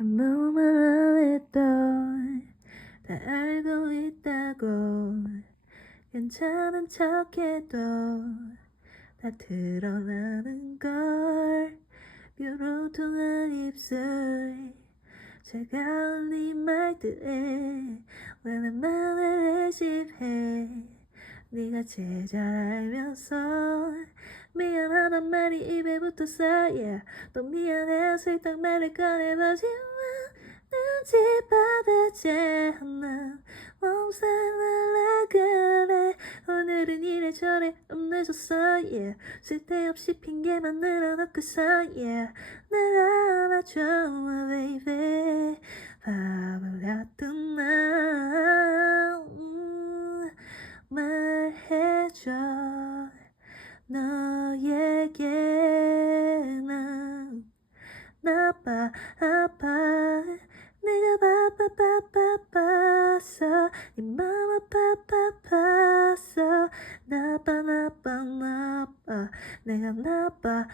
아무 말 안 했던 다 알고 있다고 괜찮은 척해도 다 드러나는 걸 뷰로 통한 입술 차가운 네 말들에 왜 나만을 의심해 네가 제일 잘 알면서 미안하단 말이 입에 붙었어 yeah. 또 미안해 슬쩍 말을 꺼내보지만 눈치 받았지 않아 몸살날라 그래 오늘은 이래저래 늦었어 yeah. 쓸데없이 핑계만 늘어놓고서 yeah. 날 안아줘 baby 바보 같은 나 말해줘 너에게 난 나빠 아파 내가 바빠서 네 맘 아파서 나빠 내가 나빠